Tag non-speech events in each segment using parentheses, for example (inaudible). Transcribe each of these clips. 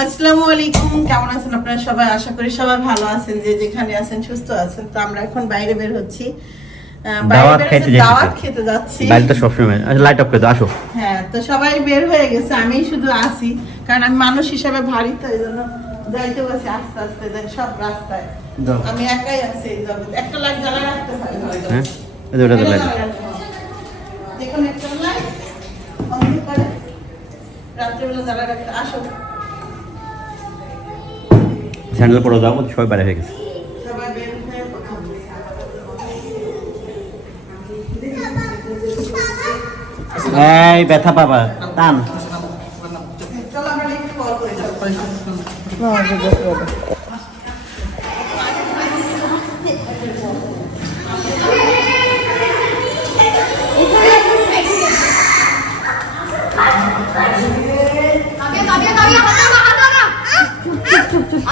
আসসালামু আলাইকুম কেমন আছেন আপনারা সবাই? আশা করি সবাই ভালো আছেন যে যেখানে আছেন সুস্থ আছেন। তো আমরা এখন বাইরে বের হচ্ছি। দাওয়াত বের খাইতে হচ্ছি, যাইতেছি। দাওয়াত খেতে যাচ্ছি। বাইরে তো সবসময়। লাইট অফ করে আসো। হ্যাঁ তো সবাই বের হয়ে গেছে আমি শুধু আসি কারণ আমি মানুষ হিসাবে ভারী তো এই জন্য যাইতে বসে আস্তে আস্তে যাই সব রাস্তায়। আমি একাই আছি এই একটা লাইট জ্বালা রাখতে পারি হ্যাঁ তো লাইট দেখুন একটা লাইট অন্ধকারে রাত্রেবেলা জ্বালা রাখতে আসো। স্যান্ডেল পরে দাও সবাই বাইরে হয়ে গেছে। এই ব্যথা পাবা টান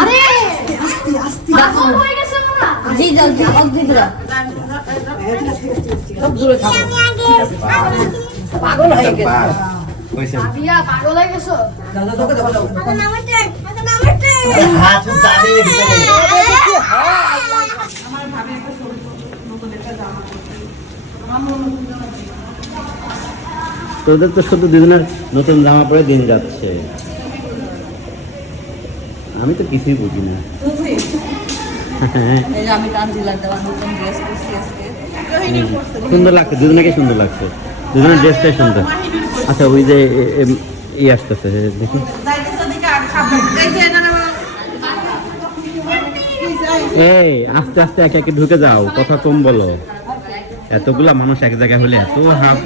আরে জি পাগল হয়ে গেছে। পাগল। হয়ে গেছো? মনে তোদের তো শুধু দুজনের নতুন জামা পরে দিন যাচ্ছে। আমি তো কিছুই বুঝি না। সুন্দর লাগছে দুজনকে সুন্দর লাগছে। দুজনের ড্রেসটাই সুন্দর। আচ্ছা ওই যে ই আসতেছে দেখি। যাইতেছে ওদিকে আর সাবধান। এই যে এটা আমার- কি যাই? এই আস্তে আস্তে একে একে ঢুকে যাও কথা কম বলো। এতগুলা মানুষ এক জায়গায় হলে এত হাফ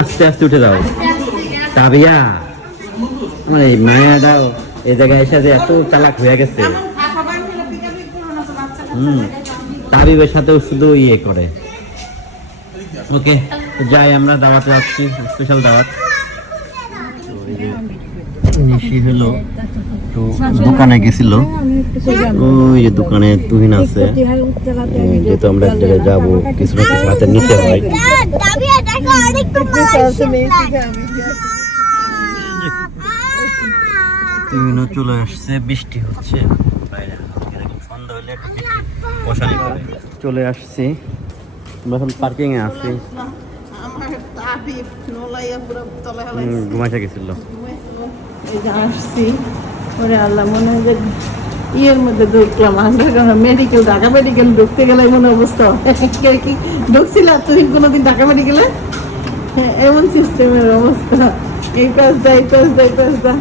আস্তে আস্তে উঠে যাও। তাবিয়া আমার এই মায়াটাও এই জায়গায় এসে যে এত চালাক হয়ে গেছে। হুম, তাবিবের সাথেও শুধু ইয়ে করে। ওকে, যাই, আমরা দাওয়াতে রাখছি স্পেশাল দাওয়াত। নিশি হলো তো দোকানে গেছিল। ওই যে দোকানে তুহিন আছে। যেহেতু আমরা এক জায়গায় যাব কিছু না কিছু হাতে নিতে হয়। তুহিনও চলে আসছে বৃষ্টি হচ্ছে। বাইরে সন্ধ্যা হলে বসানি করে চলে আসছি। আমরা এখন পার্কিং এ আছি। ঘুমাইতে গেছিল। আসছি। ওরে আল্লাহ মনে হয় যে ইয়ের মধ্যে ঢুকলাম। আন্ডারগ্রাউন্ড মেডিকেল ঢাকা মেডিকেল ঢুকতে গেলে এমন অবস্থা কি ঢুকছিল তুই কোনোদিন ঢাকা মেডিকেলে হ্যাঁ, এমন সিস্টেমের অবস্থা। এই কাজ দা এই কাজ দা এই কাজ দা।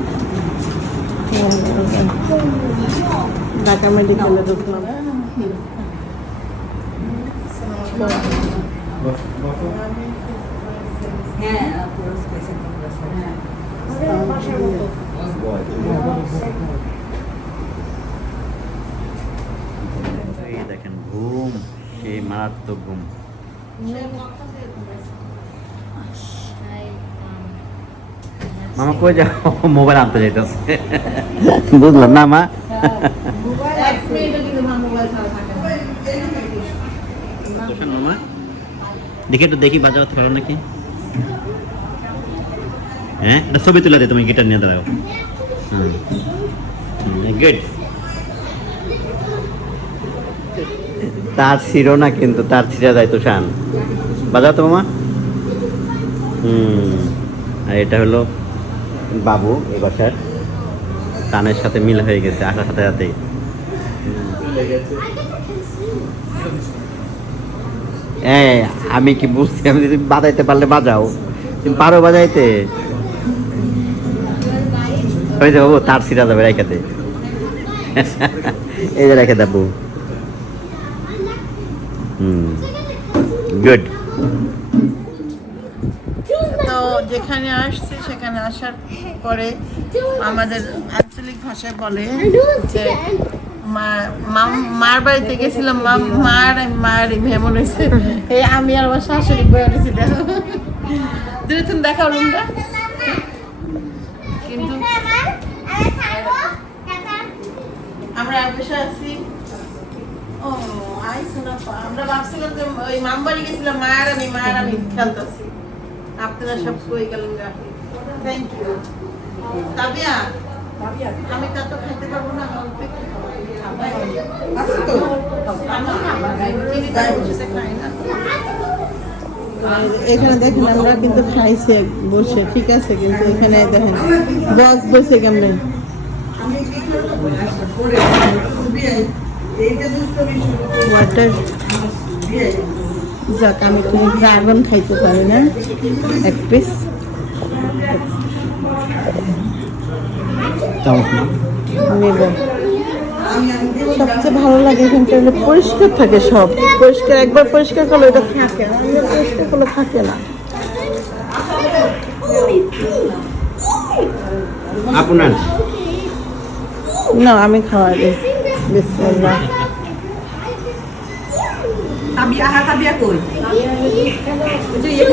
ঢাকা মেডিকেলে ঢুকলাম। হ্যাঁ এই দেখেন ঘুম সেই মারাত্মক ঘুম। মামা কই যাও? মোবাইল আনতে যাইতেছে। বুঝলাম না মা। দেখি একটু দেখি বাজাও পারো নাকি। হ্যাঁ ছবি তুলে দে তুমি গিটার নিয়ে দাঁড়াও। তার ছিল না কিন্তু, তার ছিঁড়া যায় তো শান। বাজাও তো মামা। হুম, আর এটা হলো বাবু, এই বাসার। টানের সাথে মিল হয়ে গেছে, আসার সাথে সাথে আমি কি বুঝছি? আমি যদি বাজাইতে পারলে বাজাও। তুমি পারো বাজাইতে? ওই যে বাবু, তার সিরা যাবে রেখাতে এই যে রেখে দেবো গুড যেখানে আসছি, সেখানে আসার পরে আমাদের আঞ্চলিক ভাষায় বলে যে মার বাড়িতে গেছিলাম, মা, মার মার ভেমন হয়েছে। আমি আর আমার শাশুড়ি বয়ে গেছি দেখো। রুমটা কিন্তু আমরা বসে আছি। ও আমরা ভাবছিলাম যে ওই মামবাড়ি গেছিলাম মায়ের আমি মায়ের আমি খেলতেছি। আপনারা সব কই গেলেন গাফি থ্যাংক ইউ তাবিয়া আমি তা তো খেতে পারব না অল্প এখানে দেখেন আমরা কিন্তু খাইছি বসে ঠিক আছে কিন্তু এখানে দেখেন বস বসে কেমন? ওয়াটার যাক, আমি একটু ড্রাগন খাইতে পারি না। এক পিস নেব। সবচেয়ে ভালো লাগে এখানটা পরিষ্কার থাকে সব। পরিষ্কার, একবার পরিষ্কার করলে এটা থাকে একবার পরিষ্কার করলে থাকে না। আপনার? না আমি খাওয়াই দিই। বিসমিল্লাহ। তাবিয়া হ্যাঁ তাবিয়া কই? যে ইয়ে.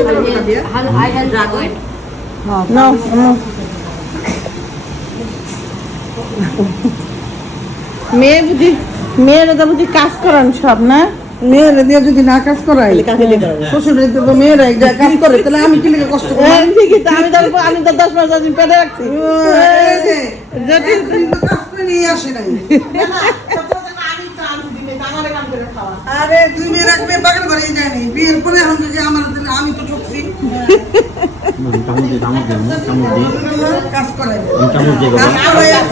No, no. মেয়ে বুঝি মেয়েরা তো বুঝি কাজ করান সব না? মেয়েরা দিয়ে যদি না কাজ করাই তো মেয়েরা কাজ করে তাহলে আমি কি লিখে কষ্ট করব? হ্যাঁ, ঠিকই তো আমি তো আমি তো দশ মাস দিন পেটে রাখছি। কাজ করে নিয়ে আসে নাই। (laughs) আরে তুই মেয়ে রাখবে বাগান বাড়ি যায়নি বিয়ের পরে এখন যদি আমার আমি তো ঠকছি। কাজ করাই কাজ করাই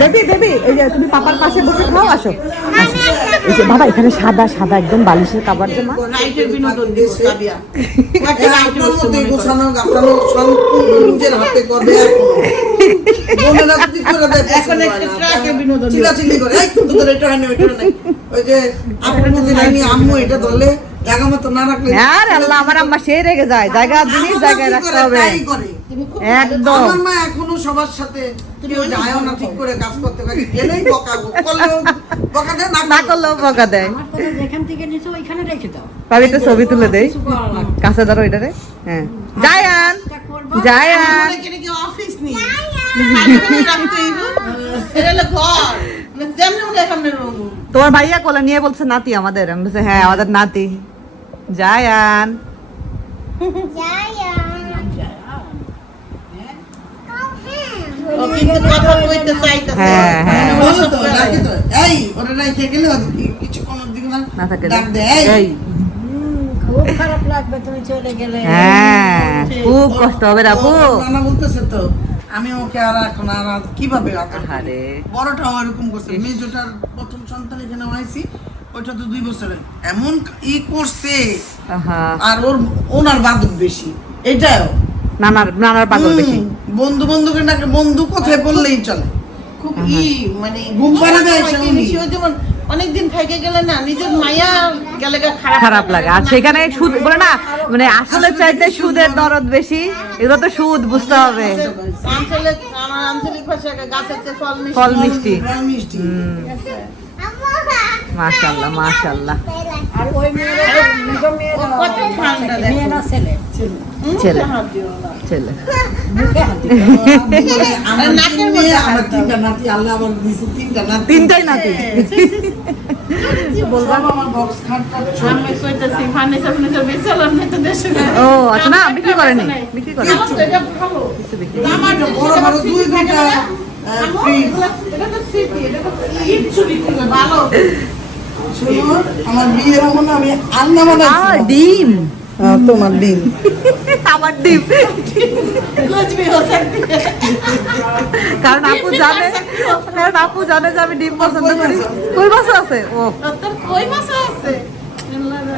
বেবি। বেবি এই যে তুমি পাপার পাশে বসে খাও আসো। এই যে বাবা এখানে সাদা সাদা একদম বালিশের কাবার জমা। এটা হয় না ওইটা নাই ওই যে আপনি যদি নাইনি আম্মু এটা ধরলে জায়গা মতো না রাখলে আর আল্লাহ আমার আম্মা সেই রেগে যায়। জায়গা জিনিস জায়গায় রাখতে হবে। একদম। আমার মা এখনও সবার সাথে কেউ যায়ও না ঠিক করে কাজ করতে পারে। গেলেই বকা করলেও বকা দেয় না না করলেও বকা দেয়। আমার কথা যেখান থেকে নিছো ওইখানে রেখে দাও। ভাবি একটা ছবি তুলে দেই। কাছে ধরো এটারে হ্যাঁ। জায়ান! জায়ান! অফিস নেই ঘর। মানে তোমার ভাইয়া কোলে নিয়ে বলছে নাতি আমাদের। আমি বলছি হ্যাঁ আমাদের নাতি। জায়ান! ও কিন্তু কথা কইতে চাইতেছে। হ্যাঁ, হ্যাঁ। বলো তো রাখি তো এই ওরা রাখে গেলে ওদের কি- কিছুক্ষণ না না থাকে ডাক দেয় এই। খুব খারাপ লাগবে তুমি চলে গেলে। হ্যাঁ খুব কষ্ট হবে নানা বলতেছে তো আমি ওকে আর এখন আর কীভাবে? আরে বড়টাও এরকম করছে মেজোটার প্রথম সন্তান এখানে হয়েছি ওইটা তো দুই বছরে। এমন ই করছে। আর ওর ওনার বাদক বেশি এটাও। নানার নানার পাগল বেশি। বন্ধু বন্ধুকে নাকি বন্ধু কোথায় বললেই চলে। খুব ই মানে ঘুম পাড়া দেয় সে সেও যেমন অনেকদিন থেকে গেলে না নিজের মায়া গেলে খারাপ খারাপ লাগে। আর সেখানে সুদ বলে না মানে আসলে চাইতে সুদের দরদ বেশি এগুলো তো সুদ বুঝতে হবে। আঞ্চলিক আঞ্চলিক ভাষায় গাছের ফল মিষ্টি। ফল মিষ্টি। ফল মিষ্টি। মাশাল্লাহ মাশাল্লাহ ছেলে ছেলে। হাত দিও না। ছেলে। মুখে হাত দিও। আমার নাকের মধ্যে আমার তিনটা নাতি আল্লাহ আমার দিছে তিনটা নাতি। তিনটাই নাতি। দেশে ও আচ্ছা না বিক্রি করেনি। বিক্রি করে এটা ভালো। কিছু বিক্রি আমার এটা বড় বড় দুই দুইটা ফ্রিজ এটা তো স্মৃতি এটা তো ভালো। আমার বিয়ের মনে আমি ডিম। হ্যাঁ, তোমার ডিম। (laughs) আমার ডিম। কারণ আপু জানে কারণ আপু জানে যে আমি ডিম পছন্দ করি। কই মাছ আছে? ও। কই মাছ আছে?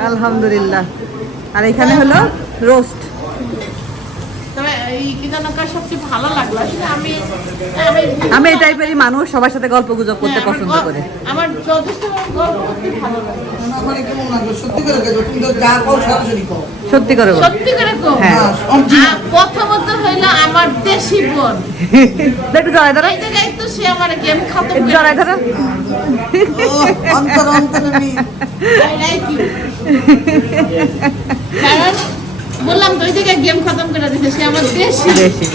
আলহামদুলিল্লাহ। আর এখানে হলো রোস্ট তবে এই কি যেন কার সবচেয়ে ভালো লাগল আসলে আমি আমি আমি এই টাইপেরই মানুষ সবার সাথে গল্প গুজব করতে হ্যাঁ, আমার পছন্দ করে। আমার যথেষ্ট গল্প করতে ভালো লাগে। আমার কেমন লাগল? সত্যি করে সত্যি করে হ্যাঁ। হ্যাঁ, প্রথমত হইল আমার দেশি বোন। (laughs) একটু জড়াই ধরো। তো সে আমার গেম খাতো একটু জড়াই ধরো অন্তর অন্তরে আমি I like you. কারণ বললাম তো ওই জায়গায় গেম খতম করে দিতে সে আমার দেশি বেশি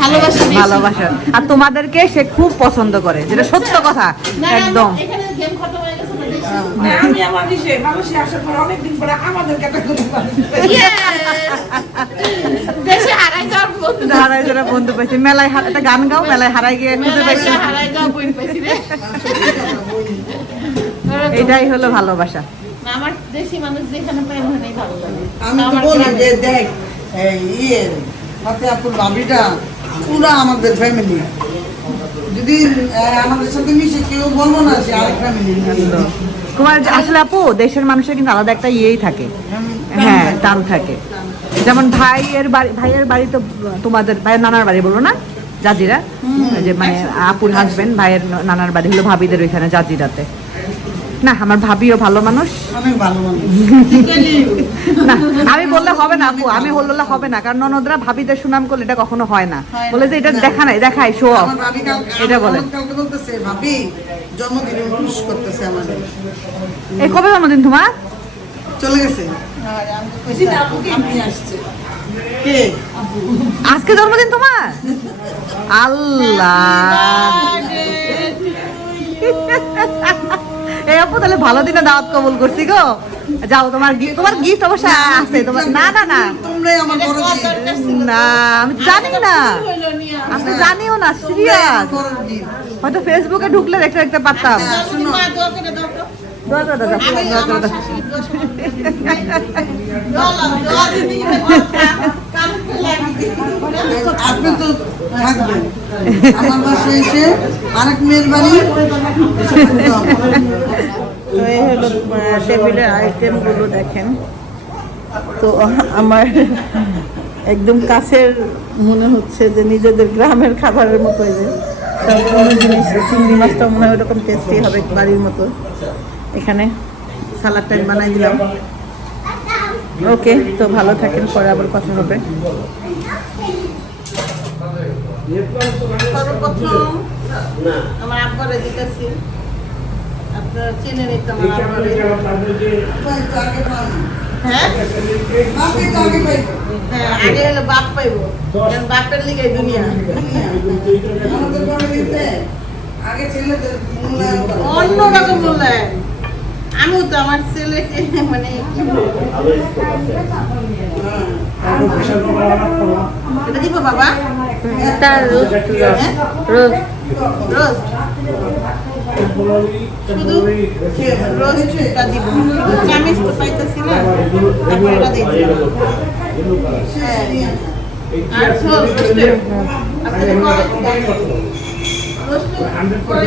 ভালোবাসা ভালোবাসা। আর তোমাদেরকে সে খুব পছন্দ করে যেটা সত্য কথা একদম। এখানে গেম খতম হয়ে গেছে আমি আমার দিশে মানুষে আসার পর অনেকদিন পরে আমাদের ক্যাটাগরি Yes! দেশে হারাই যাওয়ার বন্ধু হারাই যারা বন্ধু পাইছি। মেলায় একটা গান গাও মেলায় হারাই গিয়ে খুঁজে পাইছি। হারাই যাওয়া বই পাইছি রে। এটাই হলো ভালোবাসা। আমার দেশি মানুষ যেখানে পাই ওখানেই ভালো লাগে। আমি তো বলি যে দেখ এই ইয়ে ফাতেহাপুর ভাবিটা পুরা আমাদের ফ্যামিলি যদি আমাদের সাথে মিশে কেউ বলব না সে আরেক ফ্যামিলি তোমার আসলে আপু দেশের মানুষের কিন্তু আলাদা একটা ইয়েই থাকে। হ্যাঁ টান থাকে। যেমন ভাইয়ের বাড়ি ভাইয়ের বাড়ি তো তোমাদের ভাইয়ের নানার বাড়ি বলো না? জাজিরা? যে মানে আপুর হাজবেন্ড ভাইয়ের নানার বাড়ি হলো ভাবিদের ওইখানে জাজিরাতে। না আমার ভাবিও ভালো মানুষ। অনেক ভালো মানুষ। (laughs) না আমি বললে হবে না আপু আমি বললে হবে না কারণ ননদরা ভাবিদের সুনাম করলে এটা কখনো হয় না। বলে যে এটা দেখা নাই দেখাই শো অফ এটা বলে। এই কবে জন্মদিন তোমার? চলে গেছে। আজকে জন্মদিন তোমার? (laughs) আল্লাহ। আপু তাহলে ভালো দিনে দাওয়াত কবুল করছি গো। যাও তোমার তোমার গিফট অবশ্য আছে তোমার না না না। না আমি জানি না। আমি জানিও না সিরিয়াস। হয়তো ফেসবুকে ঢুকলে দেখতে দেখতে পারতাম সব- কান আপনি তো থাকবেন। আমার বাসায় এসে আরেক মেয়ের বাড়ি। তো এই হলো টেবিলের আইটেমগুলো দেখেন। তো আমার একদম কাছের মনে হচ্ছে যে নিজেদের গ্রামের খাবারের মতো যে। সম্পূর্ণ জিনিস চিংড়ি মাছটা মনে হয় ওরকম টেস্টি হবে বাড়ির মতো। এখানে সালাড টাইম বানাই দিলাম। ওকে তো ভালো থাকেন পরে আবার কথা হবে। আমার আব্বারে দিতেছি আপনারা চেনে নিতে আমার আব্বারে। হ্যাঁ? আগে। হ্যাঁ, আগে হলো বাপ পাইবো। কারণ বাপের লিগে দুনিয়া। আমাদের family-তে আগে ছেলেদের মূল্যায়ন করে। অন্য রকম মূল্যায়ন আমিও তো আমার ছেলেকে মানে? এটা দিব বাবা? এটা রোস্ট রোস্ট রোজ। শুধু রোস্টটা দিব। চামিচ তো পাইতেছি না তারপর এটা দিয়ে আর ঝোল রোস্টের আপনাদের রোস্ট করে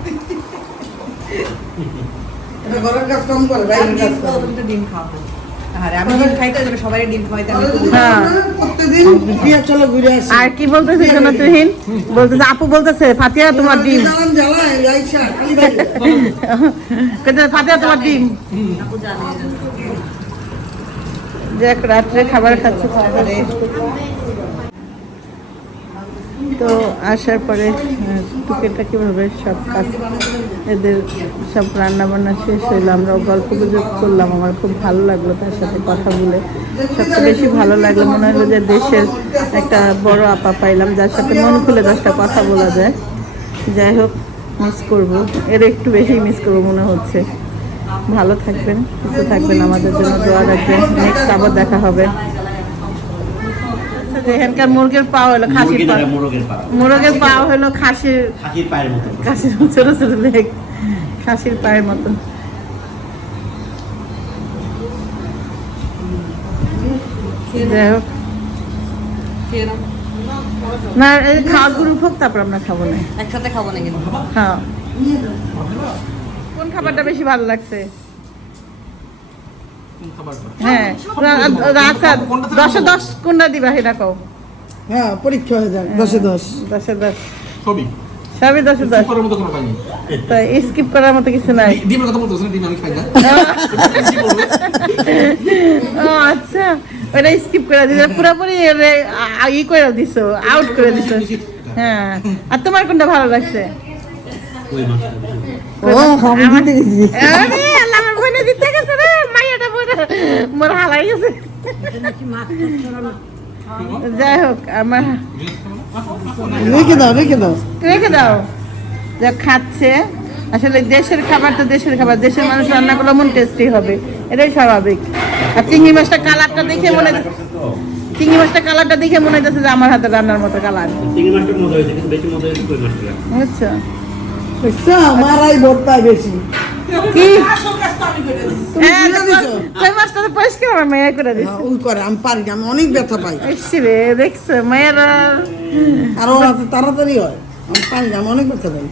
ঘরের কাজ কম করে বাইরের কাজ করে ডিম হ্যাঁ। আর কি বলতেছে তুহিন? বলতেছে আপু বলতেছে ফাতিয়া তোমার ডিম। ফাতিয়া তোমার ডিম। দেখ রাত্রে খাবার খাচ্ছে তো আসার পরে টুকেটা কীভাবে সব কাজ, এদের সব রান্না বান্না শেষ হইল। আমরা গল্প গুজব করলাম, আমার খুব ভালো লাগল তার সাথে কথা বলে। সবচেয়ে বেশি ভালো লাগল মনে হলো যে দেশের একটা বড় আপা পাইলাম, যার সাথে মন খুলে দশটা কথা বলা যায়। যাই হোক মিস করব। এর একটু বেশি মিস করব মনে হচ্ছে। ভালো থাকবেন, সুস্থ থাকবেন। আমাদের জন্য দোয়া রাখবেন। নেক্সট আবার দেখা হবে। আচ্ছা, এখানকার মুরগের পাও হলো খাসির পা। মোরগের পা। হলো খাসির খাসির পায়ের মতো। খাসির ছোট ছোট লেগ খাসির পায়ের মতো। যাই হোক। না এই খাওয়া গ্রুপ হোক তারপর আমরা খাব না। একসাথে খাব না কিন্তু হ্যাঁ। কোন খাবারটা বেশি ভালো লাগছে? হ্যাঁ আচ্ছা দশে দশ কোনটা দিবা সেটা কও। হ্যাঁ পরীক্ষা হয়ে যাক দশে দশ। দশে দশ। সবই? সবই দশে দশ। করার মতো কোনো পাইনি তাই স্কিপ করার মতো কিছু নাই। ডিমের কথা বলতেছ না ডিম আমি খাই না। (laughs) ও আচ্ছা। ওটা স্কিপ করে দিছো পুরোপুরি ওরে আ- আ- ই করে দিছো আউট করে দিছো। হ্যাঁ। আর তোমার কোনটা ভালো লাগছে? ও আমার দিতে গেছে রে মাইয়াটা বোনে মোর হালাই গেছে যাই হোক আমার রেখে দাও রেখে দাও রেখে দাও যা খাচ্ছে আসলে দেশের খাবার তো দেশের খাবার দেশের মানুষ রান্না করলে মন টেস্টি হবে এটাই স্বাভাবিক আর চিংড়ি মাছটা কালারটা দেখে মনে চিংড়ি মাছটা কালারটা দেখে মনে হচ্ছে যে আমার হাতে রান্নার মতো কালার চিংড়ি মাছটা মজা হয়েছে কিন্তু বেশি মজা হয়েছে কই মাছটা বুঝছ মারাই ভর্তায় বেশি কি? অনেক ব্যথা পাই। রে দেখছ মায়েরা। আর ওরা তো তাড়াতাড়ি হয়। আমি পারি আমি অনেক ব্যথা পাই।